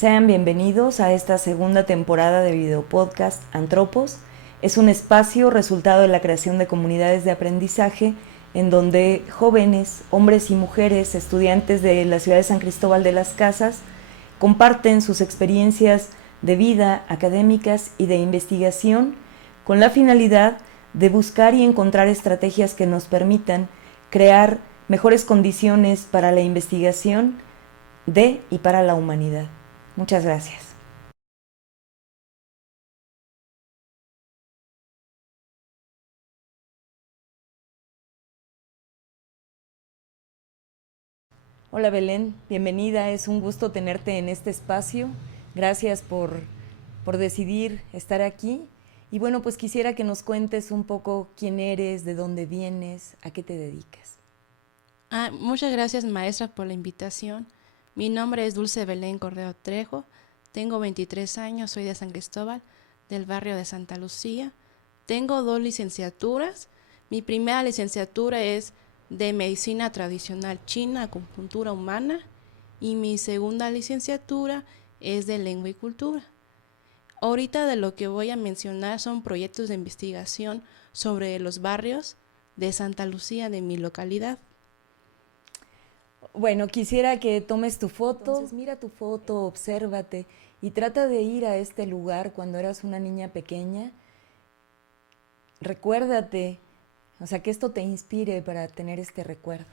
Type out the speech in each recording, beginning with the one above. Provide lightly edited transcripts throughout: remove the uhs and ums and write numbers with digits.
Sean bienvenidos a esta segunda temporada de videopodcast Antropos. Es un espacio resultado de la creación de comunidades de aprendizaje en donde jóvenes, hombres y mujeres, estudiantes de la ciudad de San Cristóbal de las Casas, comparten sus experiencias de vida, académicas y de investigación con la finalidad de buscar y encontrar estrategias que nos permitan crear mejores condiciones para la investigación de y para la humanidad. Muchas gracias. Hola Belén, bienvenida, es un gusto tenerte en este espacio. Gracias por decidir estar aquí. Y bueno, pues quisiera que nos cuentes un poco quién eres, de dónde vienes, a qué te dedicas. Muchas gracias, maestra, por la invitación. Mi nombre es Dulce Belén Cordero Trejo, tengo 23 años, soy de San Cristóbal, del barrio de Santa Lucía. Tengo dos licenciaturas. Mi primera licenciatura es de Medicina Tradicional China, Acupuntura Humana, y mi segunda licenciatura es de Lengua y Cultura. Ahorita de lo que voy a mencionar son proyectos de investigación sobre los barrios de Santa Lucía, de mi localidad. Bueno, quisiera que tomes tu foto. Entonces, mira tu foto, obsérvate y trata de ir a este lugar cuando eras una niña pequeña. Recuérdate, o sea, que esto te inspire para tener este recuerdo.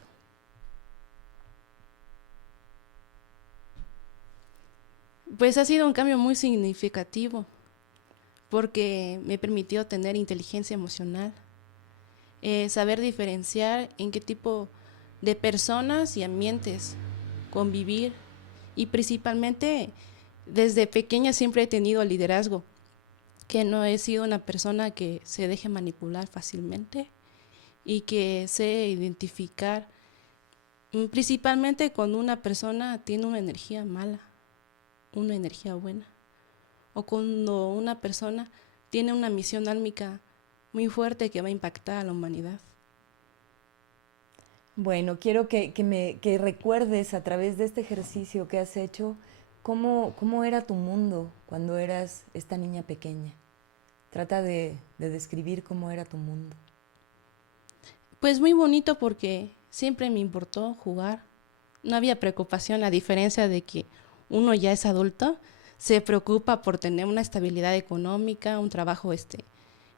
Pues ha sido un cambio muy significativo porque me permitió tener inteligencia emocional, saber diferenciar en qué tipo de personas y ambientes convivir, y principalmente desde pequeña siempre he tenido liderazgo, que no he sido una persona que se deje manipular fácilmente y que sé identificar principalmente cuando una persona tiene una energía mala, una energía buena, o cuando una persona tiene una misión álmica muy fuerte que va a impactar a la humanidad. Bueno, quiero que recuerdes a través de este ejercicio que has hecho cómo era tu mundo cuando eras esta niña pequeña. Trata de describir cómo era tu mundo. Pues muy bonito porque siempre me importó jugar. No había preocupación, a diferencia de que uno ya es adulto, se preocupa por tener una estabilidad económica, un trabajo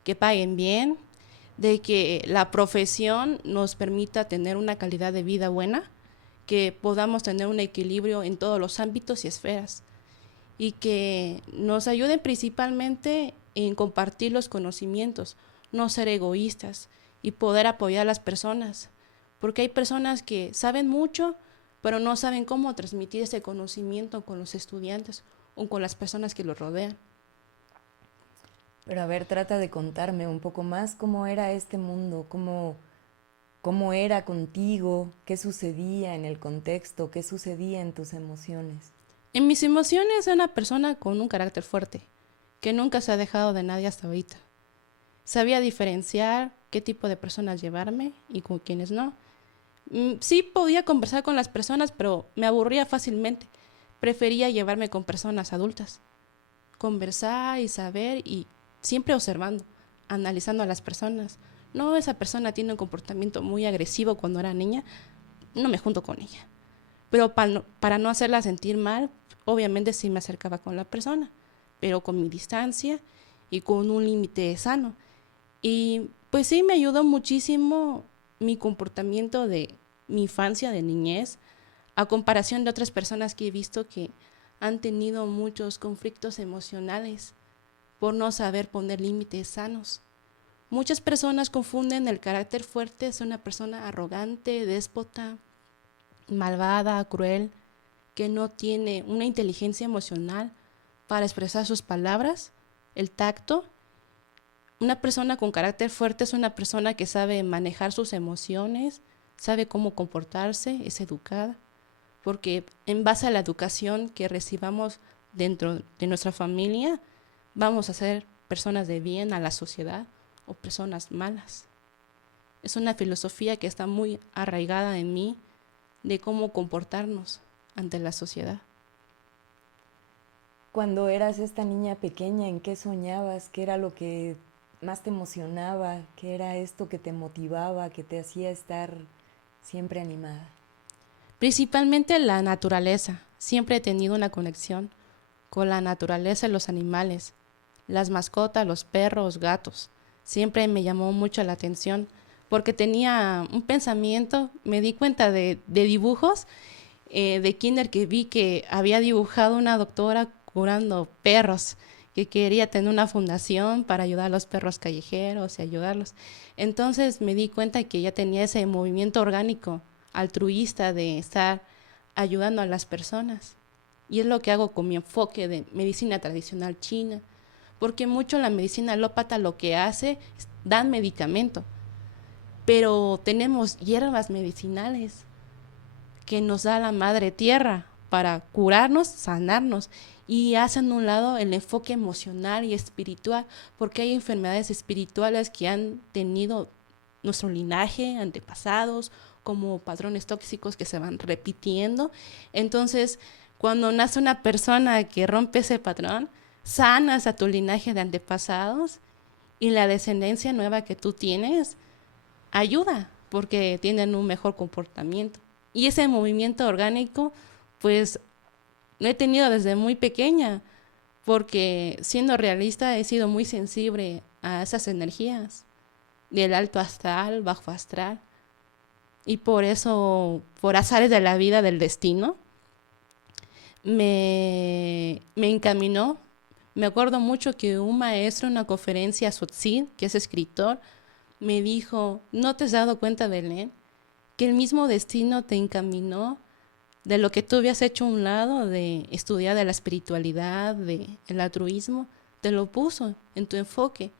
que paguen bien, de que la profesión nos permita tener una calidad de vida buena, que podamos tener un equilibrio en todos los ámbitos y esferas, y que nos ayuden principalmente en compartir los conocimientos, no ser egoístas y poder apoyar a las personas, porque hay personas que saben mucho, pero no saben cómo transmitir ese conocimiento con los estudiantes o con las personas que los rodean. Pero a ver, trata de contarme un poco más cómo era este mundo, cómo era contigo, qué sucedía en el contexto, qué sucedía en tus emociones. En mis emociones, soy una persona con un carácter fuerte, que nunca se ha dejado de nadie hasta ahorita. Sabía diferenciar qué tipo de personas llevarme y con quiénes no. Sí podía conversar con las personas, pero me aburría fácilmente. Prefería llevarme con personas adultas. Conversar y saber, y siempre observando, analizando a las personas. No, esa persona tiene un comportamiento muy agresivo cuando era niña, no me junto con ella. Pero para no hacerla sentir mal, obviamente sí me acercaba con la persona, pero con mi distancia y con un límite sano. Y pues sí, me ayudó muchísimo mi comportamiento de mi infancia, de niñez, a comparación de otras personas que he visto que han tenido muchos conflictos emocionales por no saber poner límites sanos. Muchas personas confunden el carácter fuerte de una persona arrogante, déspota, malvada, cruel, que no tiene una inteligencia emocional para expresar sus palabras, el tacto. Una persona con carácter fuerte es una persona que sabe manejar sus emociones, sabe cómo comportarse, es educada, porque en base a la educación que recibamos dentro de nuestra familia, vamos a ser personas de bien a la sociedad o personas malas. Es una filosofía que está muy arraigada en mí de cómo comportarnos ante la sociedad. Cuando eras esta niña pequeña, ¿en qué soñabas? ¿Qué era lo que más te emocionaba? ¿Qué era esto que te motivaba, que te hacía estar siempre animada? Principalmente la naturaleza. Siempre he tenido una conexión con la naturaleza y los animales, las mascotas, los perros, gatos. Siempre me llamó mucho la atención porque tenía un pensamiento, me di cuenta de dibujos de kinder que vi que había dibujado una doctora curando perros, que quería tener una fundación para ayudar a los perros callejeros y ayudarlos. Entonces me di cuenta que ella tenía ese movimiento orgánico, altruista de estar ayudando a las personas. Y es lo que hago con mi enfoque de medicina tradicional china, porque mucho la medicina alópata lo que hace es dar medicamento, pero tenemos hierbas medicinales que nos da la madre tierra para curarnos, sanarnos, y hacen a un lado el enfoque emocional y espiritual, porque hay enfermedades espirituales que han tenido nuestro linaje, antepasados, como patrones tóxicos que se van repitiendo. Entonces, cuando nace una persona que rompe ese patrón, sanas a tu linaje de antepasados y la descendencia nueva que tú tienes ayuda porque tienen un mejor comportamiento. Y ese movimiento orgánico, pues lo he tenido desde muy pequeña, porque siendo realista he sido muy sensible a esas energías del alto astral, bajo astral. Y por eso, por azares de la vida, del destino, me encaminó. Me acuerdo mucho que un maestro en una conferencia, Sutzin, que es escritor, me dijo, ¿no te has dado cuenta, Belén, que el mismo destino te encaminó de lo que tú habías hecho a un lado, de estudiar de la espiritualidad, de el altruismo, te lo puso en tu enfoque?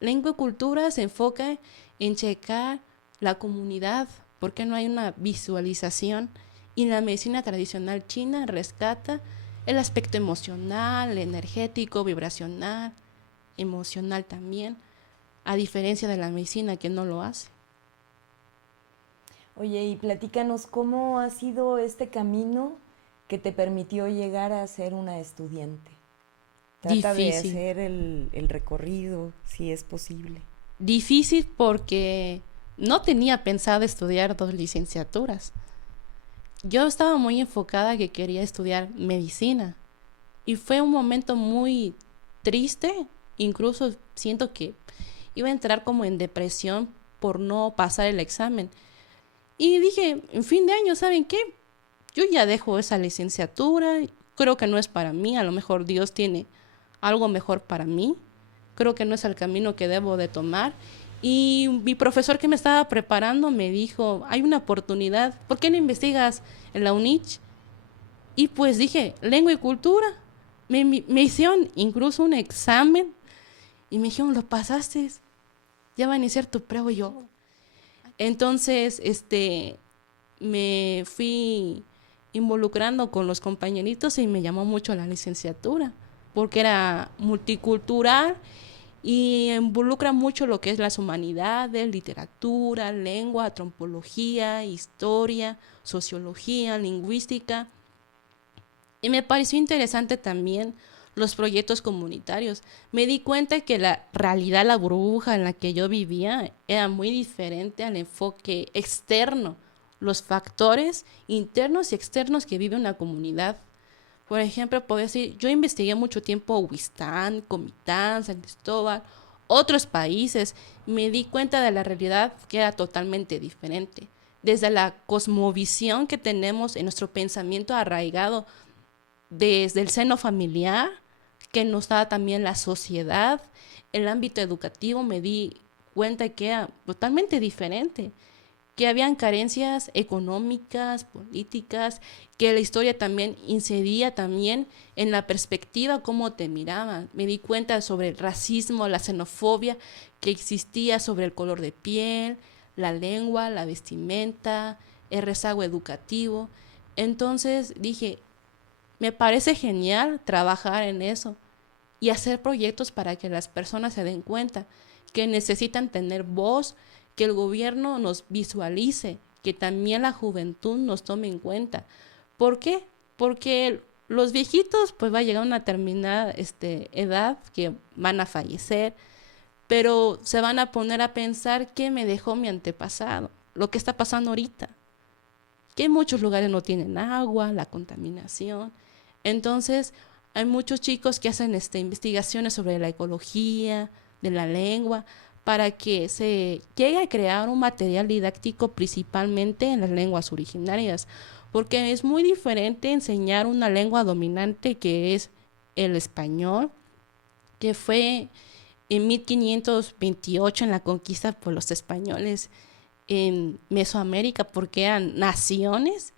Lengua y cultura se enfoca en checar la comunidad, porque no hay una visualización. Y la medicina tradicional china rescata el aspecto emocional, energético, vibracional, emocional también, a diferencia de la medicina que no lo hace. Oye, y platícanos cómo ha sido este camino que te permitió llegar a ser una estudiante. Trata de Difícil. hacer el recorrido, si es posible. Difícil porque no tenía pensado estudiar 2 licenciaturas. Yo estaba muy enfocada que quería estudiar medicina y fue un momento muy triste, incluso siento que iba a entrar como en depresión por no pasar el examen. Y dije, en fin de año, ¿saben qué? Yo ya dejo esa licenciatura, creo que no es para mí, a lo mejor Dios tiene algo mejor para mí, creo que no es el camino que debo de tomar. Y mi profesor que me estaba preparando me dijo, hay una oportunidad, ¿por qué no investigas en la UNICH? Y pues dije, lengua y cultura. Me hicieron incluso un examen y me dijeron, lo pasaste, ya va a iniciar tu prueba. Y yo, entonces, me fui involucrando con los compañeritos y me llamó mucho la licenciatura, porque era multicultural y involucra mucho lo que es las humanidades, literatura, lengua, antropología, historia, sociología, lingüística. Y me pareció interesante también los proyectos comunitarios. Me di cuenta que la realidad, la burbuja en la que yo vivía, era muy diferente al enfoque externo, los factores internos y externos que vive una comunidad. Por ejemplo, puedo decir, yo investigué mucho tiempo Huistán, Comitán, San Cristóbal, otros países. Me di cuenta de la realidad que era totalmente diferente. Desde la cosmovisión que tenemos en nuestro pensamiento arraigado, desde el seno familiar, que nos da también la sociedad, el ámbito educativo, me di cuenta que era totalmente diferente, que habían carencias económicas, políticas, que la historia también incidía también en la perspectiva, cómo te miraban. Me di cuenta sobre el racismo, la xenofobia que existía sobre el color de piel, la lengua, la vestimenta, el rezago educativo. Entonces dije, me parece genial trabajar en eso y hacer proyectos para que las personas se den cuenta que necesitan tener voz, que el gobierno nos visualice, que también la juventud nos tome en cuenta. ¿Por qué? Porque Los viejitos, pues va a llegar a una determinada edad que van a fallecer, pero se van a poner a pensar qué me dejó mi antepasado, lo que está pasando ahorita, que en muchos lugares no tienen agua, la contaminación. Entonces, hay muchos chicos que hacen investigaciones sobre la ecología, de la lengua, para que se llegue a crear un material didáctico principalmente en las lenguas originarias, porque es muy diferente enseñar una lengua dominante que es el español, que fue en 1528 en la conquista por los españoles en Mesoamérica, porque eran naciones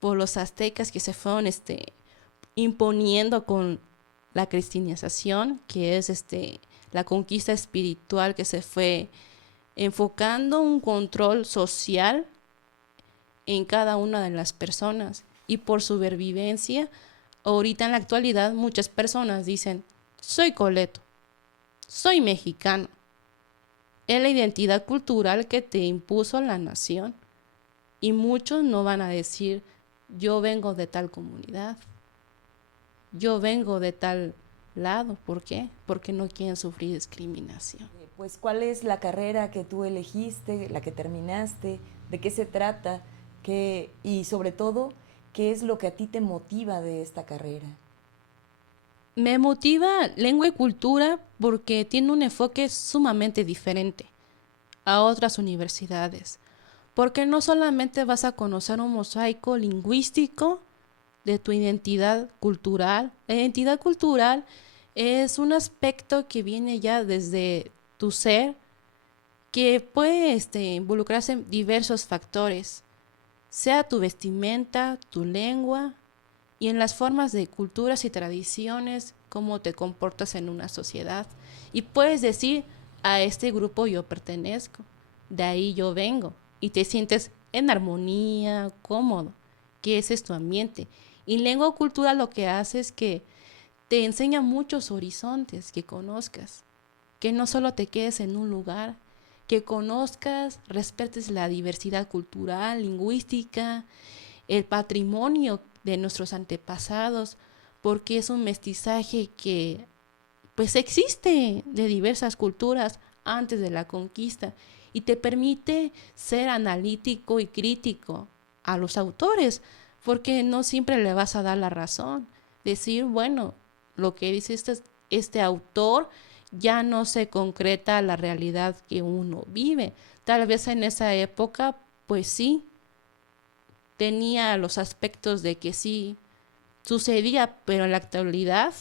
por los aztecas que se fueron imponiendo con la cristianización, que es la conquista espiritual, que se fue enfocando un control social en cada una de las personas, y por supervivencia, ahorita en la actualidad muchas personas dicen, soy coleto, soy mexicano. Es la identidad cultural que te impuso la nación, y muchos no van a decir, yo vengo de tal comunidad, yo vengo de tal lado. ¿Por qué? Porque no quieren sufrir discriminación. Pues, ¿cuál es la carrera que tú elegiste, la que terminaste? ¿De qué se trata? Y sobre todo, ¿qué es lo que a ti te motiva de esta carrera? Me motiva lengua y cultura porque tiene un enfoque sumamente diferente a otras universidades, porque no solamente vas a conocer un mosaico lingüístico de tu identidad cultural. La identidad cultural es un aspecto que viene ya desde tu ser, que puede involucrarse en diversos factores, sea tu vestimenta, tu lengua, y en las formas de culturas y tradiciones, cómo te comportas en una sociedad. Y puedes decir, a este grupo yo pertenezco, de ahí yo vengo, y te sientes en armonía, cómodo, que ese es tu ambiente. Y lengua o cultura lo que hace es que te enseña muchos horizontes, que conozcas, que no solo te quedes en un lugar, que conozcas, respetes la diversidad cultural, lingüística, el patrimonio de nuestros antepasados, porque es un mestizaje que pues existe de diversas culturas antes de la conquista, y te permite ser analítico y crítico a los autores, porque no siempre le vas a dar la razón. Decir, bueno, lo que dice este autor ya no se concreta a la realidad que uno vive. Tal vez en esa época, pues sí, tenía los aspectos de que sí sucedía, pero en la actualidad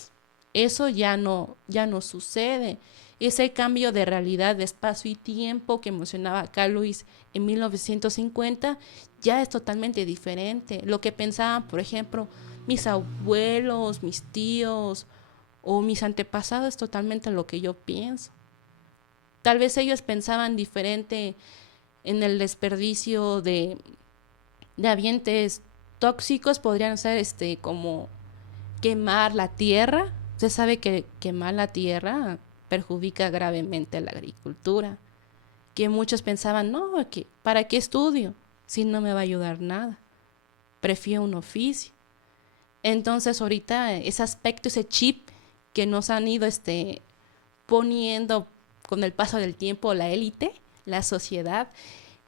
eso ya no sucede. Ese cambio de realidad, de espacio y tiempo que mencionaba Carl Lewis en 1950 ya es totalmente diferente. Lo que pensaban, por ejemplo, mis abuelos, mis tíos o mis antepasados es totalmente lo que yo pienso. Tal vez ellos pensaban diferente en el desperdicio de ambientes tóxicos, podrían ser como quemar la tierra. Se sabe que quemar la tierra perjudica gravemente la agricultura, que muchos pensaban, no, ¿para qué estudio si no me va a ayudar nada? Prefiero un oficio. Entonces ahorita ese aspecto, ese chip que nos han ido poniendo con el paso del tiempo la élite, la sociedad,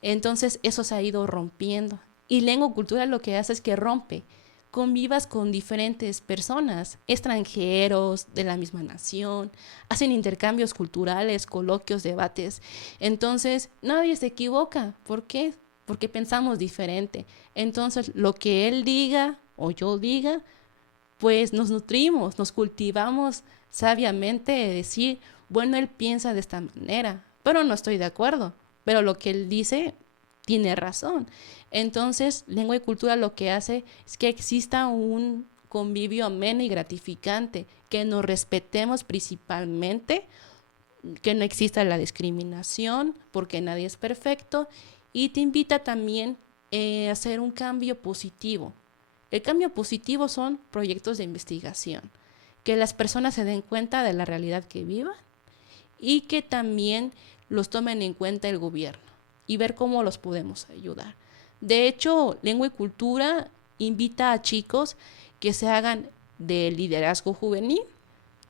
entonces eso se ha ido rompiendo. Y lengua cultura lo que hace es que rompe, convivas con diferentes personas, extranjeros de la misma nación, hacen intercambios culturales, coloquios, debates. Entonces nadie se equivoca. ¿Por qué? Porque pensamos diferente. Entonces lo que él diga o yo diga, pues nos nutrimos, nos cultivamos sabiamente de decir, bueno, él piensa de esta manera, pero no estoy de acuerdo, pero lo que él dice tiene razón. Entonces, lengua y cultura lo que hace es que exista un convivio ameno y gratificante, que nos respetemos principalmente, que no exista la discriminación, porque nadie es perfecto, y te invita también a hacer un cambio positivo. El cambio positivo son proyectos de investigación, que las personas se den cuenta de la realidad que vivan y que también los tomen en cuenta el gobierno y ver cómo los podemos ayudar. De hecho, lengua y cultura invita a chicos que se hagan de liderazgo juvenil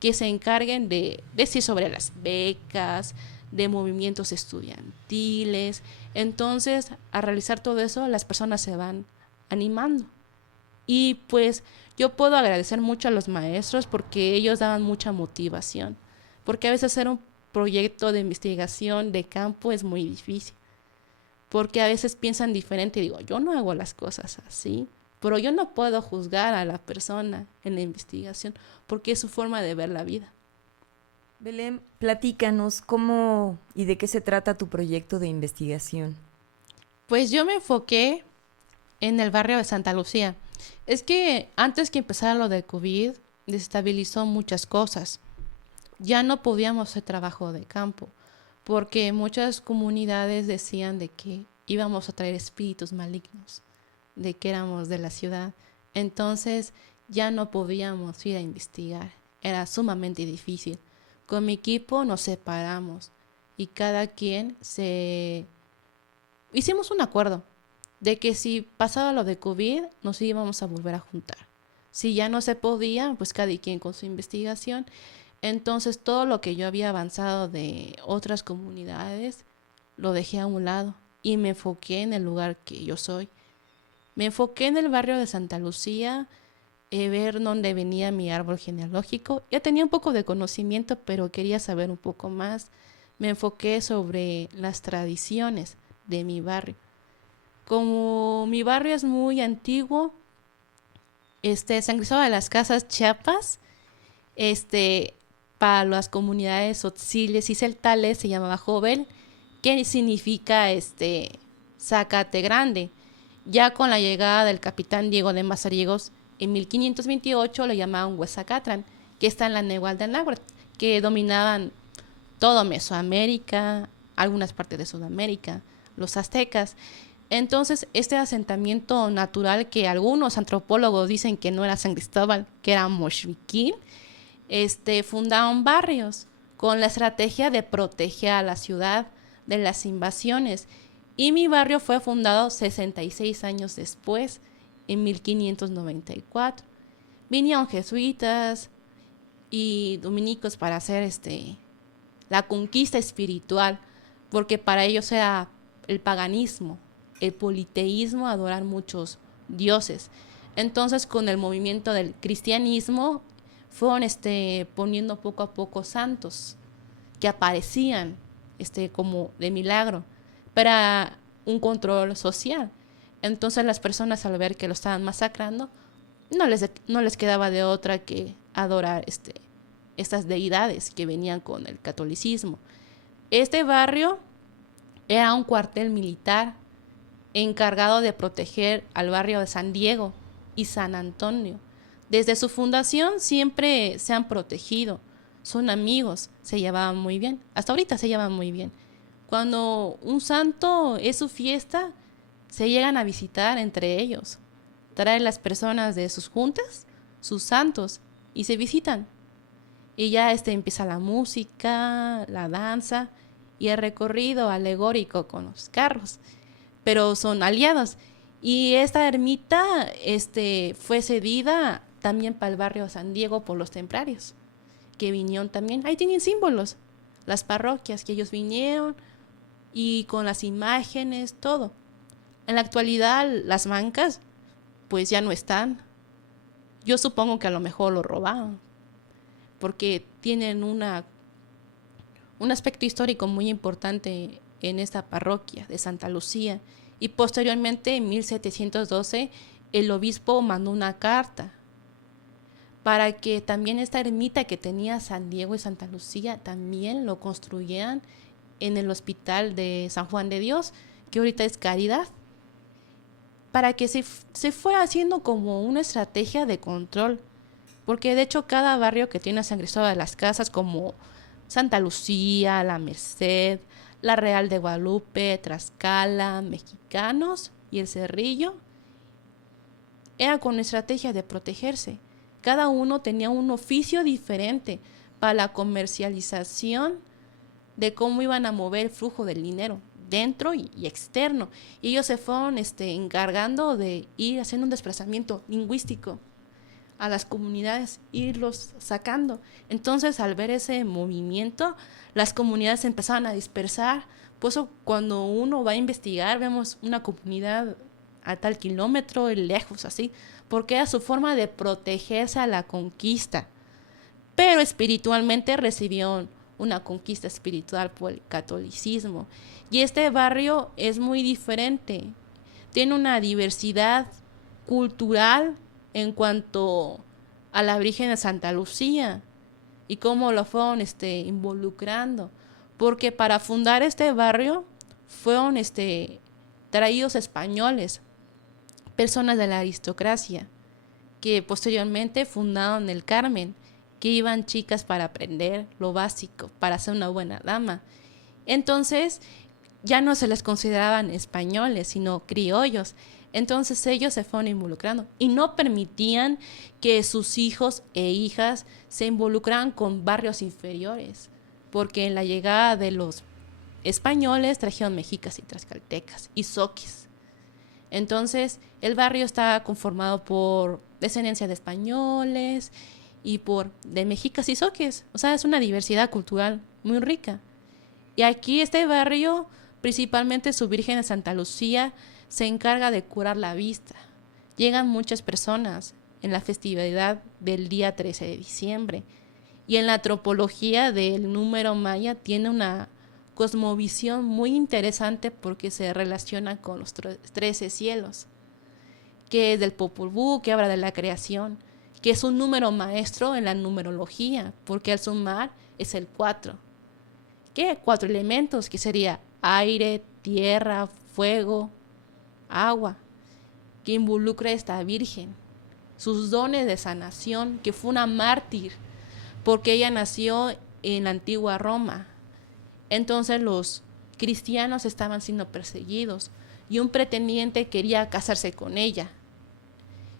que se encarguen de decir sobre las becas, de movimientos estudiantiles. Entonces, al realizar todo eso, las personas se van animando. Y pues yo puedo agradecer mucho a los maestros porque ellos daban mucha motivación. Porque a veces hacer un proyecto de investigación de campo es muy difícil. Porque a veces piensan diferente y digo, yo no hago las cosas así. Pero yo no puedo juzgar a la persona en la investigación porque es su forma de ver la vida. Belén, platícanos cómo y de qué se trata tu proyecto de investigación. Pues yo me enfoqué en el barrio de Santa Lucía. Es que antes que empezara lo del COVID, desestabilizó muchas cosas. Ya no podíamos hacer trabajo de campo porque muchas comunidades decían de que íbamos a traer espíritus malignos, de que éramos de la ciudad. Entonces ya no podíamos ir a investigar. Era sumamente difícil. Con mi equipo nos separamos y cada quien hicimos un acuerdo de que si pasaba lo de COVID nos íbamos a volver a juntar. Si ya no se podía, pues cada quien con su investigación. Entonces todo lo que yo había avanzado de otras comunidades lo dejé a un lado y me enfoqué en el lugar que yo soy. Me enfoqué en el barrio de Santa Lucía, ver dónde venía mi árbol genealógico. Ya tenía un poco de conocimiento, pero quería saber un poco más. Me enfoqué sobre las tradiciones de mi barrio. Como mi barrio es muy antiguo, San Cristóbal de las Casas, Chiapas, para las comunidades tzotziles y celtales se llamaba Jovel, que significa Zacate Grande. Ya con la llegada del capitán Diego de Mazariegos en 1528 lo llamaban Huezacatran, que está en la Nehual de Náhuatl, que dominaban todo Mesoamérica, algunas partes de Sudamérica, los aztecas. Entonces, este asentamiento natural que algunos antropólogos dicen que no era San Cristóbal, que era Moxbiquín, fundaron barrios con la estrategia de proteger a la ciudad de las invasiones. Y mi barrio fue fundado 66 años después, en 1594. Vinieron jesuitas y dominicos para hacer la conquista espiritual, porque para ellos era el paganismo, el politeísmo, adorar muchos dioses. Entonces, con el movimiento del cristianismo, fueron poniendo poco a poco santos que aparecían como de milagro para un control social. Entonces las personas, al ver que lo estaban masacrando, no les quedaba de otra que adorar estas deidades que venían con el catolicismo. Este barrio era un cuartel militar encargado de proteger al barrio de San Diego y San Antonio. Desde su fundación siempre se han protegido, son amigos, se llevaban muy bien, hasta ahorita se llevan muy bien. Cuando un santo es su fiesta, se llegan a visitar entre ellos, traen las personas de sus juntas, sus santos, y se visitan. Y ya empieza la música, la danza y el recorrido alegórico con los carros, pero son aliados. Y esta ermita fue cedida también para el barrio de San Diego por los templarios, que vinieron también. Ahí tienen símbolos, las parroquias que ellos vinieron y con las imágenes, todo. En la actualidad las bancas pues ya no están. Yo supongo que a lo mejor lo robaron, porque tienen un aspecto histórico muy importante en esta parroquia de Santa Lucía. Y posteriormente, en 1712, el obispo mandó una carta para que también esta ermita que tenía San Diego y Santa Lucía también lo construyeran en el hospital de San Juan de Dios, que ahorita es Caridad, para que se fuera haciendo como una estrategia de control. Porque de hecho cada barrio que tiene a San Cristóbal de las Casas, como Santa Lucía, La Merced, La Real de Guadalupe, Tlaxcala, Mexicanos y El Cerrillo, era con estrategia de protegerse. Cada uno tenía un oficio diferente para la comercialización de cómo iban a mover el flujo del dinero, dentro y externo. Y ellos se fueron encargando de ir haciendo un desplazamiento lingüístico. a las comunidades, irlos sacando. Entonces, al ver ese movimiento, las comunidades se empezaron a dispersar. Por eso, cuando uno va a investigar, vemos una comunidad a tal kilómetro, lejos, así, porque era su forma de protegerse a la conquista. Pero espiritualmente recibió una conquista espiritual por el catolicismo. Y este barrio es muy diferente. Tiene una diversidad cultural en cuanto a la Virgen de Santa Lucía y cómo lo fueron involucrando. Porque para fundar este barrio fueron traídos españoles, personas de la aristocracia, que posteriormente fundaron el Carmen, que iban chicas para aprender lo básico, para ser una buena dama. Entonces, ya no se les consideraban españoles, sino criollos. Entonces ellos se fueron involucrando y no permitían que sus hijos e hijas se involucraran con barrios inferiores, porque en la llegada de los españoles trajeron mexicas y tlaxcaltecas y zoquis. Entonces el barrio está conformado por descendencia de españoles y de mexicas y zoques. O sea, es una diversidad cultural muy rica. Y aquí este barrio, principalmente su Virgen de Santa Lucía, se encarga de curar la vista. Llegan muchas personas en la festividad del día 13 de diciembre. Y en la antropología del número maya tiene una cosmovisión muy interesante porque se relaciona con los 13 cielos, que es del Popol Vuh, que habla de la creación, que es un número maestro en la numerología, porque al sumar es el 4. ¿Qué? 4 elementos, que sería aire, tierra, fuego, agua, que involucra a esta Virgen, sus dones de sanación, que fue una mártir, porque ella nació en la antigua Roma. Entonces los cristianos estaban siendo perseguidos y un pretendiente quería casarse con ella.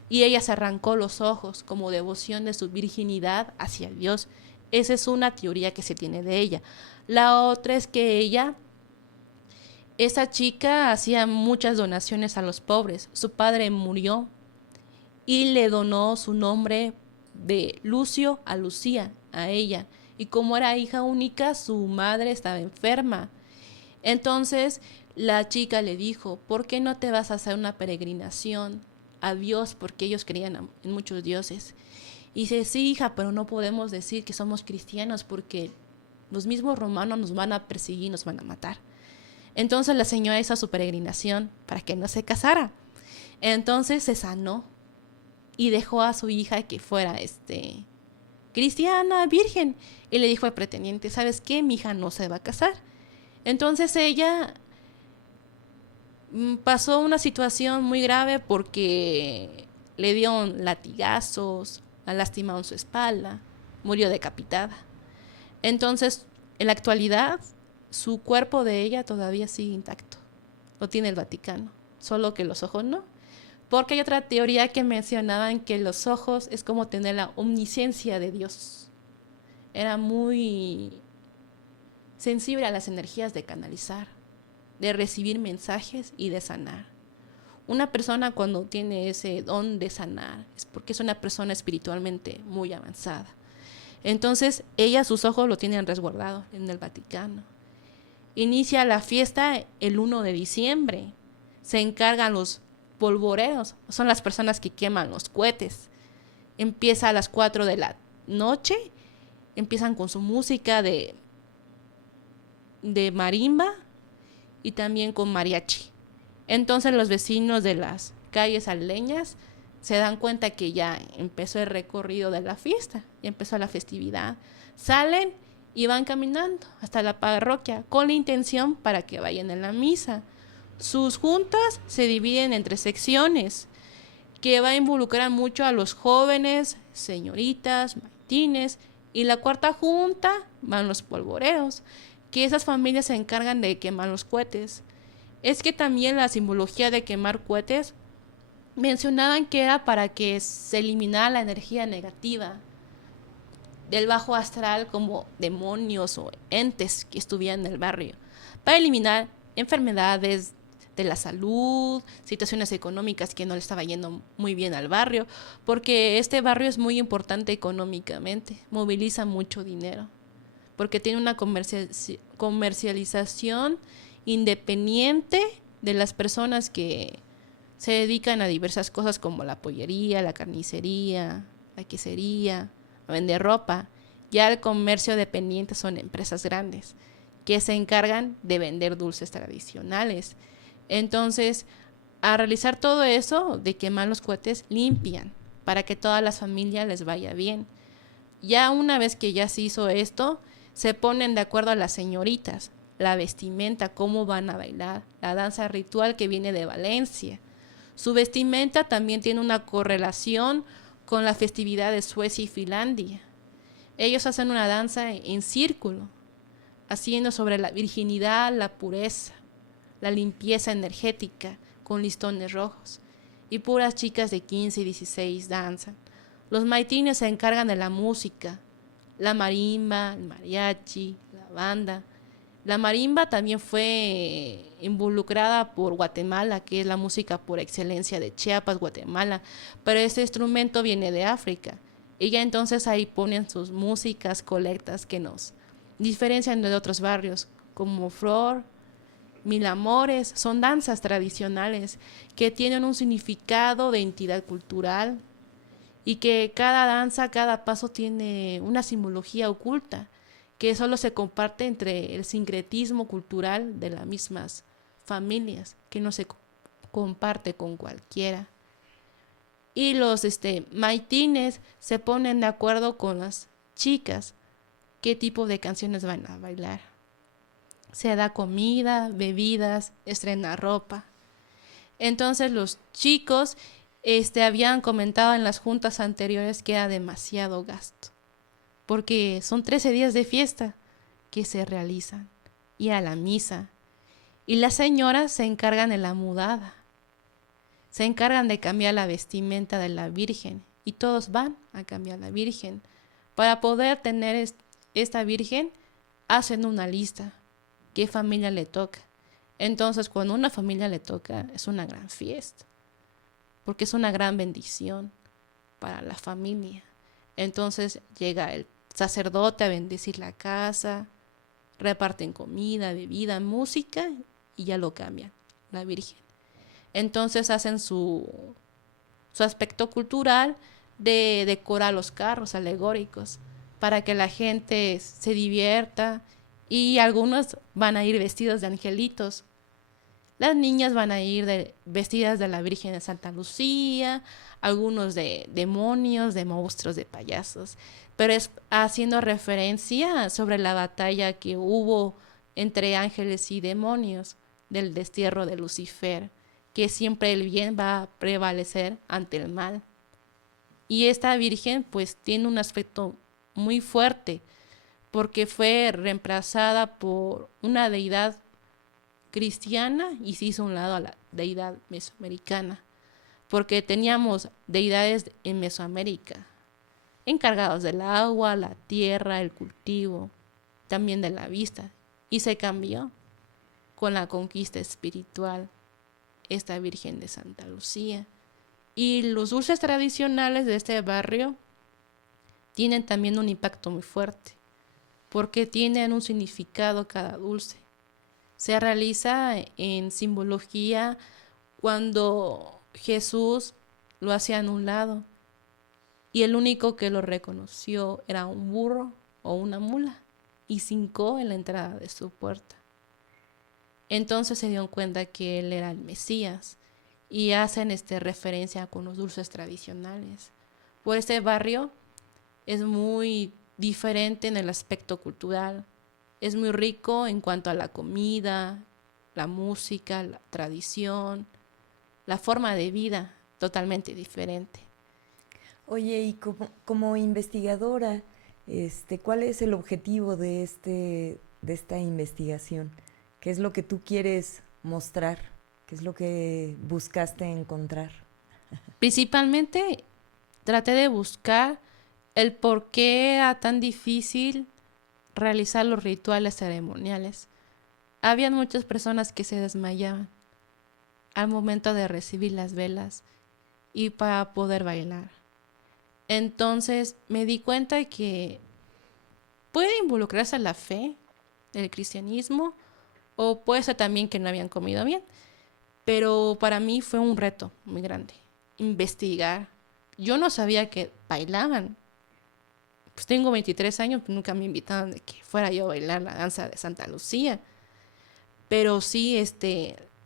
Y ella se arrancó los ojos como devoción de su virginidad hacia Dios. Esa es una teoría que se tiene de ella. La otra es que esa chica hacía muchas donaciones a los pobres. Su padre murió y le donó su nombre de Lucio a Lucía, a ella. Y como era hija única, su madre estaba enferma. Entonces la chica le dijo, ¿por qué no te vas a hacer una peregrinación a Dios? Porque ellos creían en muchos dioses. Y dice, sí, hija, pero no podemos decir que somos cristianos porque los mismos romanos nos van a perseguir, nos van a matar. Entonces la señora hizo su peregrinación para que no se casara. Entonces se sanó y dejó a su hija que fuera cristiana, virgen. Y le dijo al pretendiente, ¿sabes qué? Mi hija no se va a casar. Entonces ella pasó una situación muy grave porque le dieron latigazos, la lastimaron su espalda, murió decapitada. Entonces, en la actualidad, su cuerpo de ella todavía sigue intacto. Lo tiene el Vaticano, solo que los ojos no. Porque hay otra teoría que mencionaban que los ojos es como tener la omnisciencia de Dios. Era muy sensible a las energías de canalizar, de recibir mensajes y de sanar. Una persona cuando tiene ese don de sanar es porque es una persona espiritualmente muy avanzada. Entonces, ella sus ojos lo tienen resguardado en el Vaticano. Inicia la fiesta el 1 de diciembre. Se encargan los polvoreros, son las personas que queman los cohetes. Empieza a las 4 de la noche, empiezan con su música de marimba y también con mariachi. Entonces los vecinos de las calles aledañas se dan cuenta que ya empezó el recorrido de la fiesta, ya empezó la festividad. Salen y van caminando hasta la parroquia con la intención para que vayan a la misa. Sus juntas se dividen entre secciones que va a involucrar mucho a los jóvenes, señoritas, maitines, y la cuarta junta van los polvoreros, que esas familias se encargan de quemar los cohetes. Es que también la simbología de quemar cohetes mencionaban que era para que se eliminara la energía negativa del bajo astral, como demonios o entes que estuvieran en el barrio, para eliminar enfermedades, de la salud, situaciones económicas que no le estaba yendo muy bien al barrio, porque este barrio es muy importante económicamente, moviliza mucho dinero, porque tiene una comercialización independiente de las personas que se dedican a diversas cosas como la pollería, la carnicería, la quesería, a vender ropa. Ya el comercio dependiente son empresas grandes que se encargan de vender dulces tradicionales. Entonces, a realizar todo eso, de quemar los cohetes, limpian para que todas las familias les vaya bien. Ya una vez que ya se hizo esto, se ponen de acuerdo a las señoritas, la vestimenta, cómo van a bailar, la danza ritual que viene de Valencia. Su vestimenta también tiene una correlación con la festividad de Suecia y Finlandia. Ellos hacen una danza en círculo, haciendo sobre la virginidad, la pureza, la limpieza energética, con listones rojos. Y puras chicas de 15 y 16 danzan. Los maitines se encargan de la música, la marimba, el mariachi, la banda. La marimba también fue involucrada por Guatemala, que es la música por excelencia de Chiapas, Guatemala, pero este instrumento viene de África. Y ya entonces ahí ponen sus músicas colectas que nos diferencian de otros barrios, como Flor, Mil Amores. Son danzas tradicionales que tienen un significado de identidad cultural y que cada danza, cada paso tiene una simbología oculta que solo se comparte entre el sincretismo cultural de las mismas familias, que no se comparte con cualquiera. Y los maitines se ponen de acuerdo con las chicas qué tipo de canciones van a bailar. Se da comida, bebidas, estrena ropa. Entonces los chicos habían comentado en las juntas anteriores que era demasiado gasto, porque son 13 días de fiesta que se realizan, y a la misa. Y las señoras se encargan de la mudada, se encargan de cambiar la vestimenta de la Virgen, y todos van a cambiar la Virgen. Para poder tener esta Virgen, hacen una lista, qué familia le toca. Entonces, cuando una familia le toca, es una gran fiesta, porque es una gran bendición para la familia. Entonces llega el sacerdote a bendecir la casa, reparten comida, bebida, música y ya lo cambian, la Virgen. Entonces hacen su aspecto cultural de decorar los carros alegóricos para que la gente se divierta, y algunos van a ir vestidos de angelitos. Las niñas van a ir vestidas de la Virgen de Santa Lucía, algunos de demonios, de monstruos, de payasos, pero es haciendo referencia sobre la batalla que hubo entre ángeles y demonios del destierro de Lucifer, que siempre el bien va a prevalecer ante el mal. Y esta Virgen pues tiene un aspecto muy fuerte, porque fue reemplazada por una deidad cristiana y se hizo a un lado a la deidad mesoamericana, porque teníamos deidades en Mesoamérica encargados del agua, la tierra, el cultivo, también de la vista, y se cambió con la conquista espiritual esta Virgen de Santa Lucía. Y los dulces tradicionales de este barrio tienen también un impacto muy fuerte, porque tienen un significado cada dulce. Se realiza en simbología cuando Jesús lo hacía en un lado y el único que lo reconoció era un burro o una mula, y hincó en la entrada de su puerta. Entonces se dieron cuenta que él era el Mesías y hacen referencia con los dulces tradicionales. Por este barrio es muy diferente en el aspecto cultural. Es muy rico en cuanto a la comida, la música, la tradición, la forma de vida, totalmente diferente. Oye, y como investigadora, ¿cuál es el objetivo de esta investigación? ¿Qué es lo que tú quieres mostrar? ¿Qué es lo que buscaste encontrar? Principalmente traté de buscar el por qué era tan difícil realizar los rituales ceremoniales. Habían muchas personas que se desmayaban, al momento de recibir las velas y para poder bailar. Entonces me di cuenta de que puede involucrarse la fe, el cristianismo, o puede ser también que no habían comido bien. Pero para mí fue un reto muy grande, investigar. Yo no sabía que bailaban. Pues tengo 23 años, nunca me invitaron de que fuera yo a bailar la danza de Santa Lucía. Pero sí,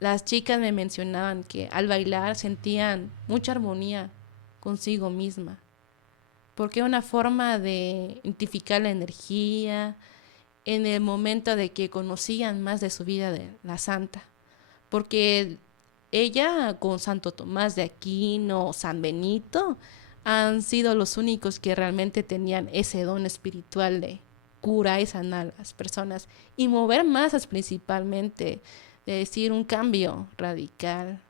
las chicas me mencionaban que al bailar sentían mucha armonía consigo misma. Porque es una forma de identificar la energía en el momento de que conocían más de su vida de la santa. Porque ella con Santo Tomás de Aquino, San Benito, han sido los únicos que realmente tenían ese don espiritual de curar y sanar a las personas y mover masas principalmente, de decir un cambio radical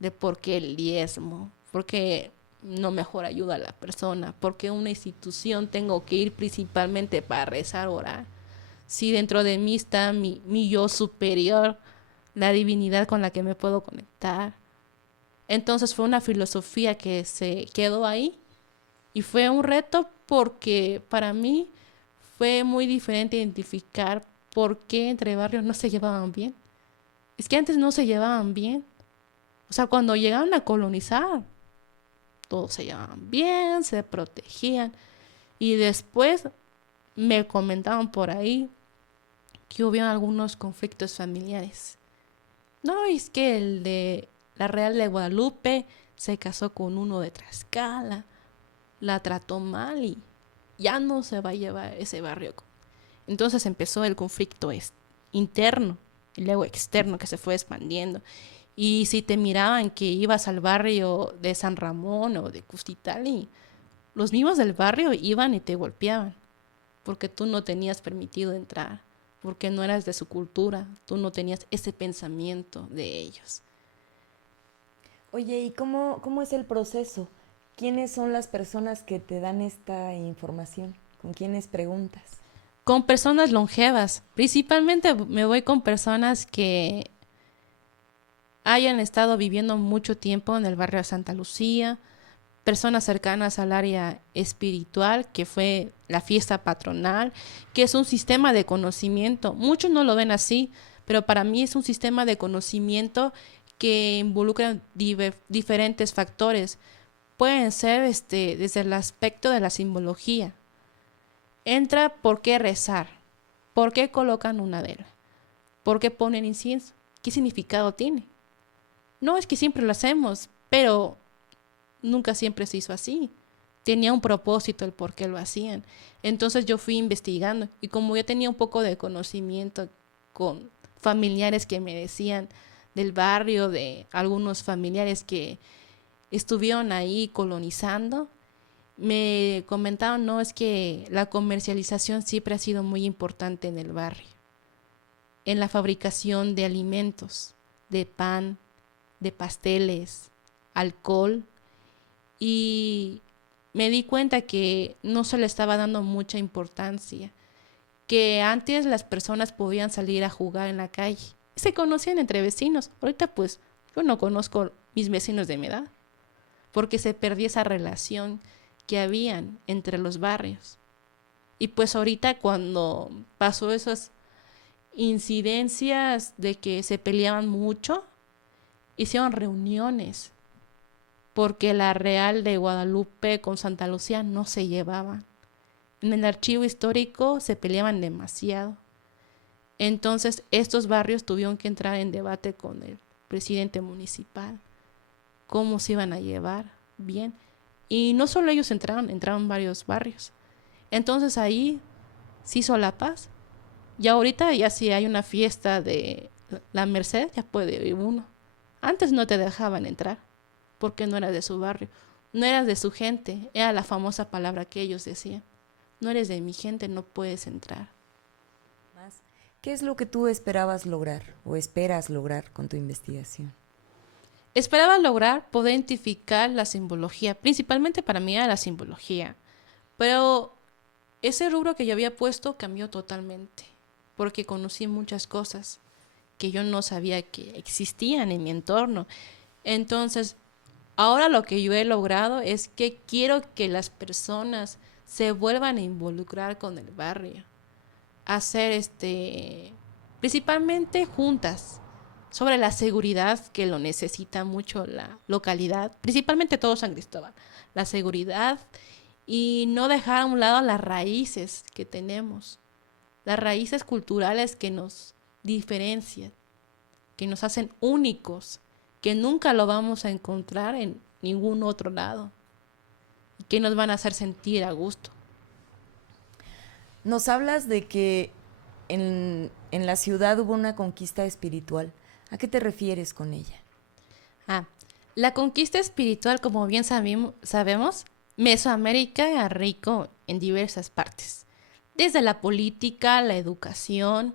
de por qué el diezmo, por qué no mejor ayuda a la persona, por qué una institución tengo que ir principalmente para rezar, orar, si dentro de mí está mi yo superior, la divinidad con la que me puedo conectar. Entonces fue una filosofía que se quedó ahí y fue un reto porque para mí fue muy diferente identificar por qué entre barrios no se llevaban bien. Es que antes no se llevaban bien. O sea, cuando llegaron a colonizar, todos se llevaban bien, se protegían. Y después me comentaban por ahí que hubo algunos conflictos familiares. No, es que el de la Real de Guadalupe se casó con uno de Tlaxcala, la trató mal y ya no se va a llevar ese barrio. Entonces empezó el conflicto interno y luego externo que se fue expandiendo. Y si te miraban que ibas al barrio de San Ramón o de Custitali, los mismos del barrio iban y te golpeaban porque tú no tenías permitido entrar, porque no eras de su cultura, tú no tenías ese pensamiento de ellos. Oye, ¿y cómo es el proceso? ¿Quiénes son las personas que te dan esta información? ¿Con quiénes preguntas? Con personas longevas, principalmente me voy con personas que hayan estado viviendo mucho tiempo en el barrio de Santa Lucía, personas cercanas al área espiritual, que fue la fiesta patronal, que es un sistema de conocimiento. Muchos no lo ven así, pero para mí es un sistema de conocimiento que involucra diferentes factores. Pueden ser desde el aspecto de la simbología. Entra por qué rezar, por qué colocan una vela, por qué ponen incienso, qué significado tiene. No es que siempre lo hacemos, pero nunca siempre se hizo así. Tenía un propósito el por qué lo hacían. Entonces yo fui investigando y como yo tenía un poco de conocimiento con familiares que me decían del barrio, de algunos familiares que estuvieron ahí colonizando, me comentaban, no, es que la comercialización siempre ha sido muy importante en el barrio, en la fabricación de alimentos, de pan, de pasteles, alcohol, y me di cuenta que no se le estaba dando mucha importancia, que antes las personas podían salir a jugar en la calle, se conocían entre vecinos. Ahorita pues yo no conozco mis vecinos de mi edad, porque se perdió esa relación que habían entre los barrios. Y pues ahorita cuando pasó esas incidencias de que se peleaban mucho, hicieron reuniones porque la Real de Guadalupe con Santa Lucía no se llevaban. En el archivo histórico se peleaban demasiado. Entonces estos barrios tuvieron que entrar en debate con el presidente municipal, cómo se iban a llevar bien. Y no solo ellos entraron varios barrios. Entonces ahí se hizo la paz. Y ahorita ya si hay una fiesta de la Merced, ya puede ir uno. Antes no te dejaban entrar porque no eras de su barrio, no eras de su gente, era la famosa palabra que ellos decían. No eres de mi gente, no puedes entrar. ¿Qué es lo que tú esperabas lograr o esperas lograr con tu investigación? Esperaba lograr poder identificar la simbología, principalmente para mí era la simbología, pero ese rubro que yo había puesto cambió totalmente, porque conocí muchas cosas que yo no sabía que existían en mi entorno. Entonces, ahora lo que yo he logrado es que quiero que las personas se vuelvan a involucrar con el barrio, hacer principalmente juntas sobre la seguridad, que lo necesita mucho la localidad, principalmente todo San Cristóbal, la seguridad, y no dejar a un lado las raíces que tenemos, las raíces culturales que nos diferencian, que nos hacen únicos, que nunca lo vamos a encontrar en ningún otro lado y que nos van a hacer sentir a gusto. Nos hablas de que en la ciudad hubo una conquista espiritual. ¿A qué te refieres con ella? La conquista espiritual, como bien sabemos, Mesoamérica era rico en diversas partes, desde la política, la educación,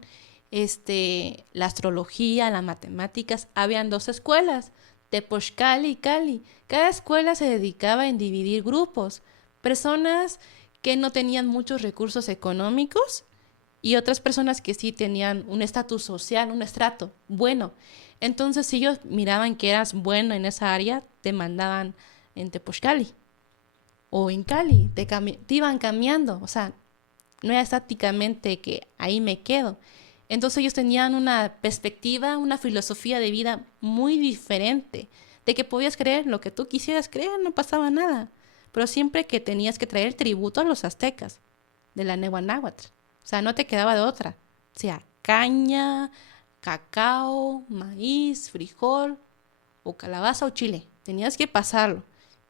la astrología, las matemáticas. Habían dos escuelas, Tepozcali y Cali. Cada escuela se dedicaba a dividir grupos, personas que no tenían muchos recursos económicos y otras personas que sí tenían un estatus social, un estrato bueno. Entonces, si ellos miraban que eras bueno en esa área, te mandaban en Tepozcali o en Cali, te iban cambiando, o sea, no era estáticamente que ahí me quedo. Entonces ellos tenían una perspectiva, una filosofía de vida muy diferente, de que podías creer lo que tú quisieras creer, no pasaba nada, pero siempre que tenías que traer tributo a los aztecas, de la Nehuanáhuatl, o sea, no te quedaba de otra, o sea, caña, cacao, maíz, frijol, o calabaza o chile, tenías que pasarlo.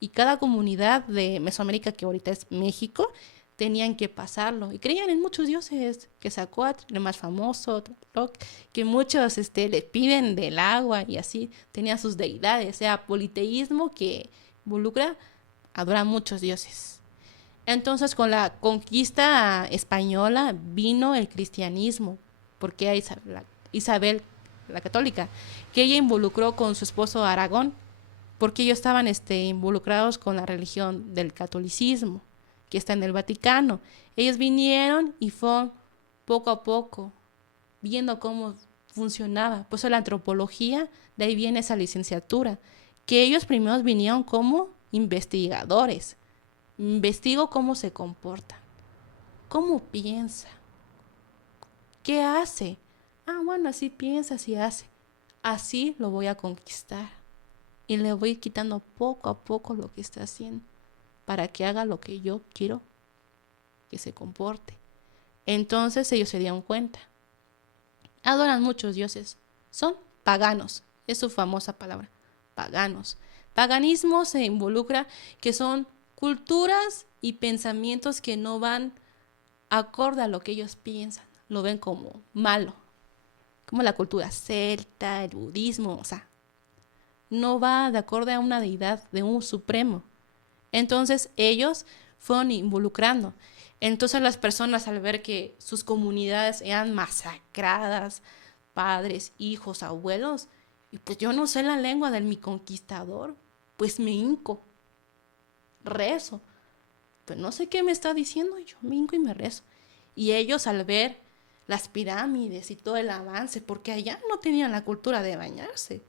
Y cada comunidad de Mesoamérica, que ahorita es México, tenían que pasarlo. Y creían en muchos dioses, que Zacuatl, el más famoso, que muchos le piden del agua y así, tenían sus deidades. O sea, politeísmo que involucra, adora muchos dioses. Entonces, con la conquista española vino el cristianismo, porque a Isabel, la católica, que ella involucró con su esposo Aragón, porque ellos estaban involucrados con la religión del catolicismo, que está en el Vaticano. Ellos vinieron y fueron poco a poco viendo cómo funcionaba. Pues la antropología, de ahí viene esa licenciatura, que ellos primero vinieron como investigadores. Investigo cómo se comporta, cómo piensa, qué hace. Bueno, así piensa, así hace. Así lo voy a conquistar. Y le voy quitando poco a poco lo que está haciendo para que haga lo que yo quiero que se comporte. Entonces ellos se dieron cuenta. Adoran muchos dioses. Son paganos. Es su famosa palabra. Paganos. Paganismo se involucra que son culturas y pensamientos que no van acorde a lo que ellos piensan. Lo ven como malo. Como la cultura celta, el budismo, o sea, no va de acorde a una deidad de un supremo. Entonces ellos fueron involucrando. Entonces las personas, al ver que sus comunidades eran masacradas, padres, hijos, abuelos, y pues yo no sé la lengua de mi conquistador, pues me hinco, rezo. Pues no sé qué me está diciendo, yo me hinco y me rezo. Y ellos, al ver las pirámides y todo el avance, porque allá no tenían la cultura de bañarse,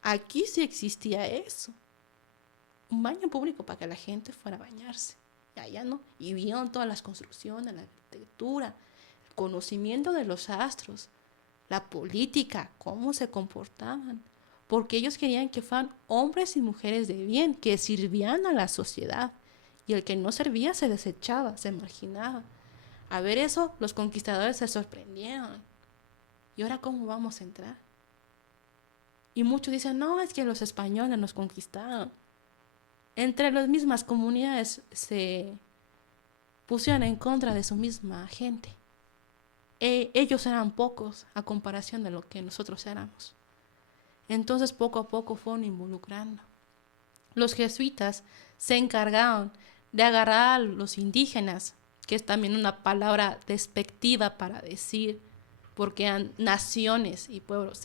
aquí sí existía eso, un baño público para que la gente fuera a bañarse, y allá no. Y vieron todas las construcciones, la arquitectura, el conocimiento de los astros, la política, cómo se comportaban, porque ellos querían que fueran hombres y mujeres de bien, que sirvieran a la sociedad, y el que no servía se desechaba, se marginaba. A ver eso, los conquistadores se sorprendieron. ¿Y ahora cómo vamos a entrar? Y muchos dicen, no, es que los españoles nos conquistaron. Entre las mismas comunidades se pusieron en contra de su misma gente. Ellos eran pocos a comparación de lo que nosotros éramos. Entonces poco a poco fueron involucrando. Los jesuitas se encargaron de agarrar a los indígenas, que es también una palabra despectiva para decir, porque eran naciones y pueblos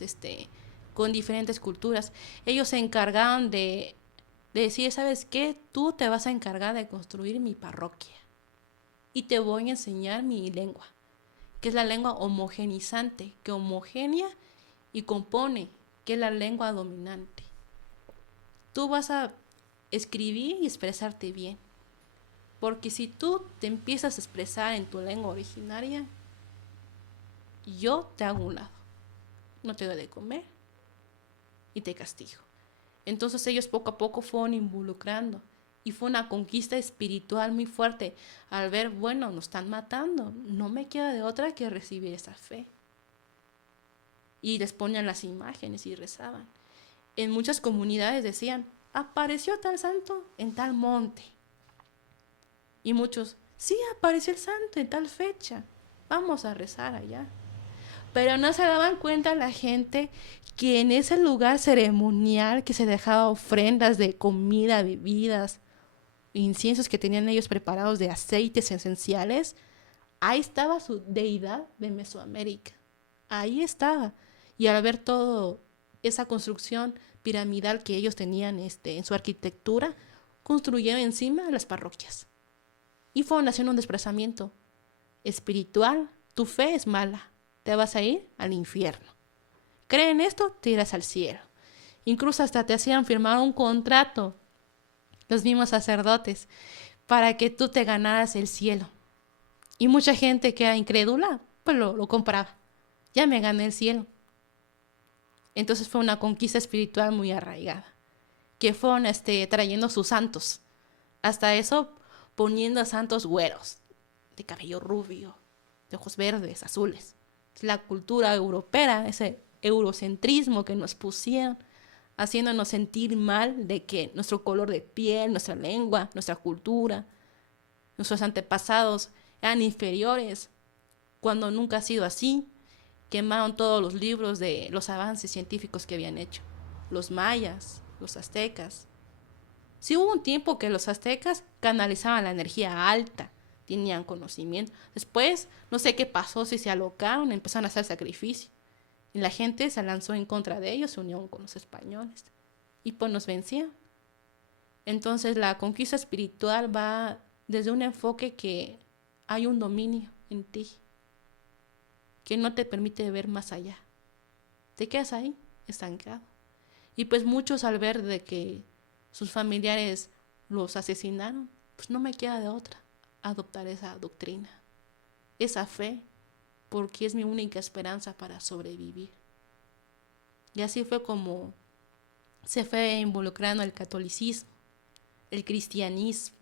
con diferentes culturas. Ellos se encargaron de decir, ¿sabes qué? Tú te vas a encargar de construir mi parroquia y te voy a enseñar mi lengua, que es la lengua homogenizante, que homogénea y compone, que es la lengua dominante. Tú vas a escribir y expresarte bien. Porque si tú te empiezas a expresar en tu lengua originaria, yo te hago un lado. No te doy de comer y te castigo. Entonces ellos poco a poco fueron involucrando. Y fue una conquista espiritual muy fuerte al ver, bueno, nos están matando. No me queda de otra que recibir esa fe. Y les ponían las imágenes y rezaban. En muchas comunidades decían, apareció tal santo en tal monte. Y muchos, sí, apareció el santo en tal fecha. Vamos a rezar allá. Pero no se daban cuenta la gente que en ese lugar ceremonial que se dejaba ofrendas de comida, bebidas, inciensos que tenían ellos preparados de aceites esenciales, ahí estaba su deidad de Mesoamérica. Ahí estaba. Y al ver todo esa construcción piramidal que ellos tenían en su arquitectura, construyeron encima de las parroquias. Y fueron haciendo un desplazamiento espiritual. Tu fe es mala. Te vas a ir al infierno. Cree en esto, te irás al cielo. Incluso hasta te hacían firmar un contrato, los mismos sacerdotes, para que tú te ganaras el cielo. Y mucha gente que era incrédula, pues lo compraba. Ya me gané el cielo. Entonces fue una conquista espiritual muy arraigada, que fueron trayendo sus santos. Hasta eso, poniendo a santos güeros, de cabello rubio, de ojos verdes, azules. La cultura europea, ese eurocentrismo que nos pusieron, haciéndonos sentir mal de que nuestro color de piel, nuestra lengua, nuestra cultura, nuestros antepasados eran inferiores, cuando nunca ha sido así. Quemaron todos los libros de los avances científicos que habían hecho. Los mayas, los aztecas. Sí hubo un tiempo que los aztecas canalizaban la energía alta, tenían conocimiento. Después, no sé qué pasó, si se alocaron, empezaron a hacer sacrificio. Y la gente se lanzó en contra de ellos, se unieron con los españoles. Y pues nos vencían. Entonces la conquista espiritual va desde un enfoque que hay un dominio en ti, que no te permite ver más allá. Te quedas ahí, estancado. Y pues muchos al ver de que sus familiares los asesinaron, pues no me queda de otra adoptar esa doctrina, esa fe, porque es mi única esperanza para sobrevivir. Y así fue como se fue involucrando el catolicismo, el cristianismo,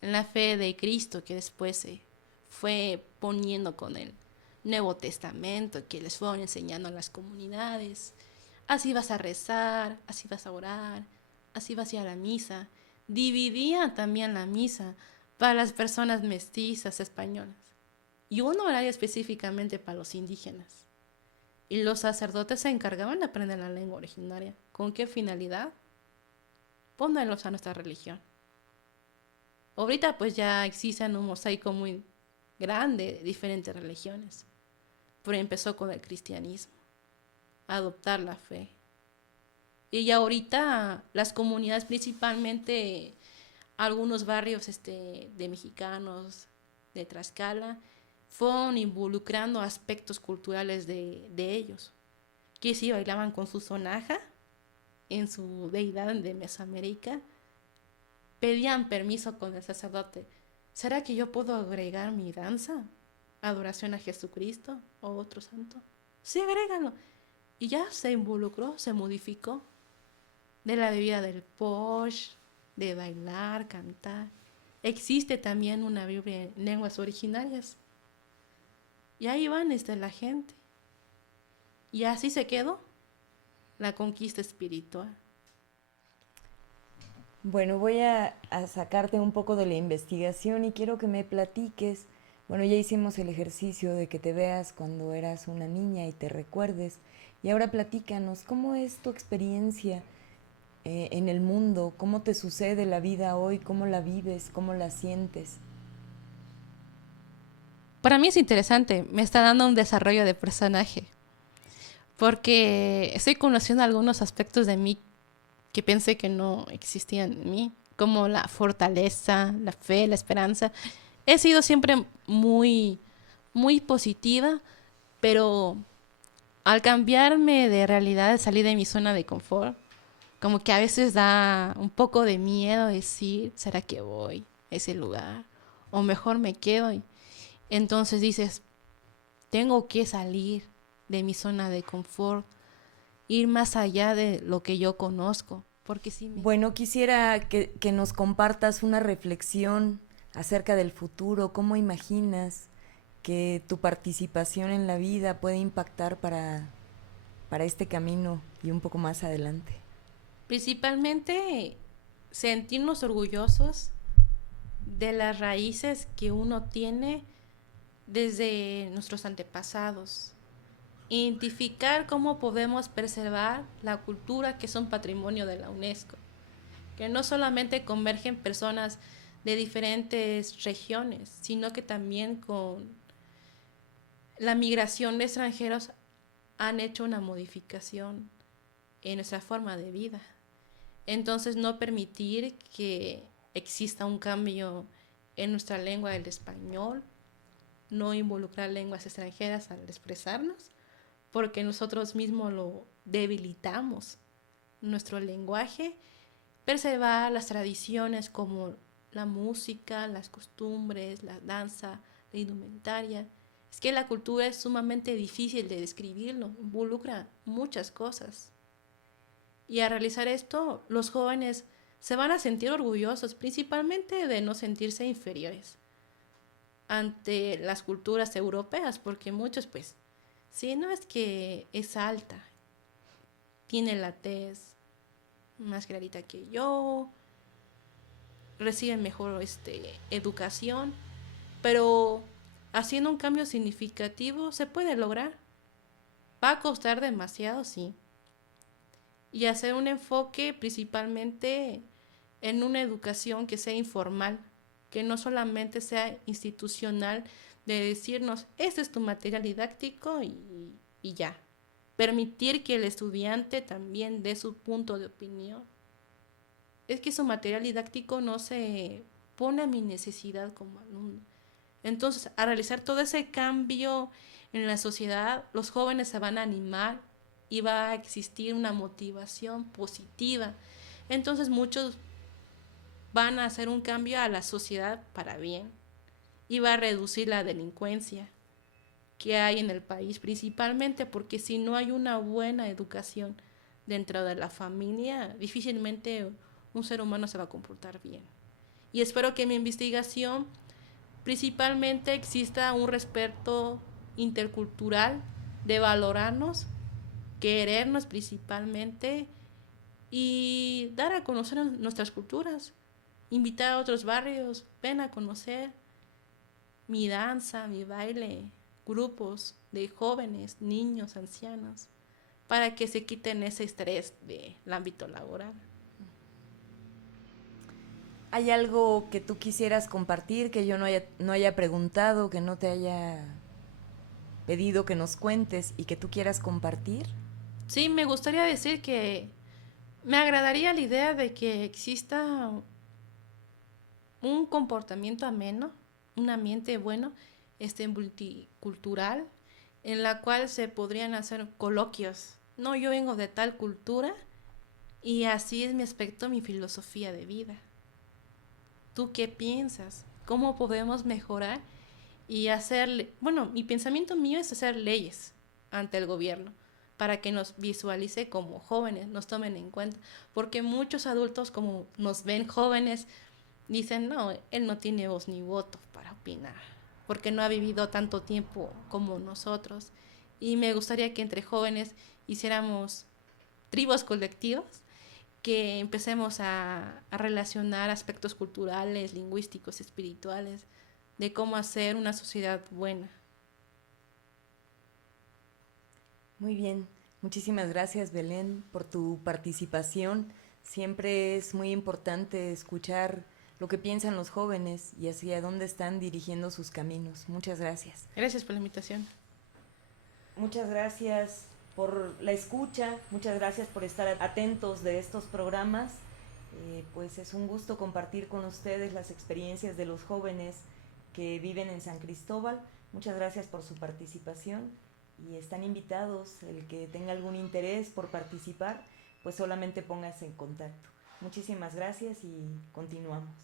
en la fe de Cristo, que después se fue poniendo con el Nuevo Testamento, que les fueron enseñando a las comunidades. Así vas a rezar, así vas a orar, así vas a ir a la misa. Dividían también la misa para las personas mestizas españolas y un horario específicamente para los indígenas. Y los sacerdotes se encargaban de aprender la lengua originaria. ¿Con qué finalidad? Pónganlos a nuestra religión. Ahorita pues ya existen un mosaico muy grande de diferentes religiones, pero empezó con el cristianismo, adoptar la fe. Y ya ahorita las comunidades, principalmente algunos barrios de mexicanos, de Tlaxcala, fueron involucrando aspectos culturales de ellos, que sí bailaban con su sonaja en su deidad de Mesoamérica, pedían permiso con el sacerdote. ¿Será que yo puedo agregar mi danza? Adoración a Jesucristo o otro santo. Sí, agrégalo. Y ya se involucró, se modificó de la bebida del posh, de bailar, cantar. Existe también una Biblia en lenguas originarias. Y ahí van la gente. Y así se quedó la conquista espiritual. Bueno, voy a sacarte un poco de la investigación y quiero que me platiques. Bueno, ya hicimos el ejercicio de que te veas cuando eras una niña y te recuerdes. Y ahora platícanos, ¿cómo es tu experiencia en el mundo? ¿Cómo te sucede la vida hoy? ¿Cómo la vives? ¿Cómo la sientes? Para mí es interesante, me está dando un desarrollo de personaje, porque estoy conociendo algunos aspectos de mí que pensé que no existían en mí, como la fortaleza, la fe, la esperanza. He sido siempre muy, muy positiva, pero al cambiarme de realidad, salir de mi zona de confort, como que a veces da un poco de miedo decir, ¿será que voy a ese lugar? O mejor me quedo. Entonces dices, tengo que salir de mi zona de confort, ir más allá de lo que yo conozco. Porque si me... Bueno, quisiera que nos compartas una reflexión acerca del futuro. ¿Cómo imaginas que tu participación en la vida puede impactar para este camino y un poco más adelante? Principalmente sentirnos orgullosos de las raíces que uno tiene desde nuestros antepasados. Identificar cómo podemos preservar la cultura que es un patrimonio de la UNESCO, que no solamente convergen personas de diferentes regiones, sino que también con la migración de extranjeros han hecho una modificación en nuestra forma de vida. Entonces no permitir que exista un cambio en nuestra lengua, el español, no involucrar lenguas extranjeras al expresarnos, porque nosotros mismos lo debilitamos, nuestro lenguaje, preservar las tradiciones como la música, las costumbres, la danza, la indumentaria. Es que la cultura es sumamente difícil de describirlo, involucra muchas cosas. Y al realizar esto, los jóvenes se van a sentir orgullosos, principalmente de no sentirse inferiores ante las culturas europeas, porque muchos, pues, si no es que es alta, tiene la tez más clarita que yo, reciben mejor educación, pero haciendo un cambio significativo se puede lograr. Va a costar demasiado, sí. Y hacer un enfoque principalmente en una educación que sea informal, que no solamente sea institucional, de decirnos, este es tu material didáctico y ya. Permitir que el estudiante también dé su punto de opinión. Es que su material didáctico no se pone a mi necesidad como alumno. Entonces, al realizar todo ese cambio en la sociedad, los jóvenes se van a animar y va a existir una motivación positiva. Entonces, muchos van a hacer un cambio a la sociedad para bien y va a reducir la delincuencia que hay en el país, principalmente porque si no hay una buena educación dentro de la familia, difícilmente un ser humano se va a comportar bien. Y espero que mi investigación principalmente exista un respeto intercultural de valorarnos, querernos principalmente y dar a conocer nuestras culturas, invitar a otros barrios, ven a conocer mi danza, mi baile, grupos de jóvenes, niños, ancianos, para que se quiten ese estrés del ámbito laboral. ¿Hay algo que tú quisieras compartir que yo no haya preguntado, que no te haya pedido que nos cuentes y que tú quieras compartir? Sí, me gustaría decir que me agradaría la idea de que exista un comportamiento ameno, un ambiente bueno, multicultural, en la cual se podrían hacer coloquios. No, yo vengo de tal cultura y así es mi aspecto, mi filosofía de vida. ¿Tú qué piensas? ¿Cómo podemos mejorar y hacer, bueno, mi pensamiento mío es hacer leyes ante el gobierno para que nos visualice como jóvenes, nos tomen en cuenta, porque muchos adultos como nos ven jóvenes dicen, no, él no tiene voz ni voto para opinar, porque no ha vivido tanto tiempo como nosotros. Y me gustaría que entre jóvenes hiciéramos tribus colectivos, que empecemos a relacionar aspectos culturales, lingüísticos, espirituales, de cómo hacer una sociedad buena. Muy bien, muchísimas gracias Belén por tu participación. Siempre es muy importante escuchar lo que piensan los jóvenes y hacia dónde están dirigiendo sus caminos. Muchas gracias. Gracias por la invitación. Muchas gracias por la escucha, muchas gracias por estar atentos de estos programas. Pues es un gusto compartir con ustedes las experiencias de los jóvenes que viven en San Cristóbal. Muchas gracias por su participación y están invitados. El que tenga algún interés por participar, pues solamente póngase en contacto. Muchísimas gracias y continuamos.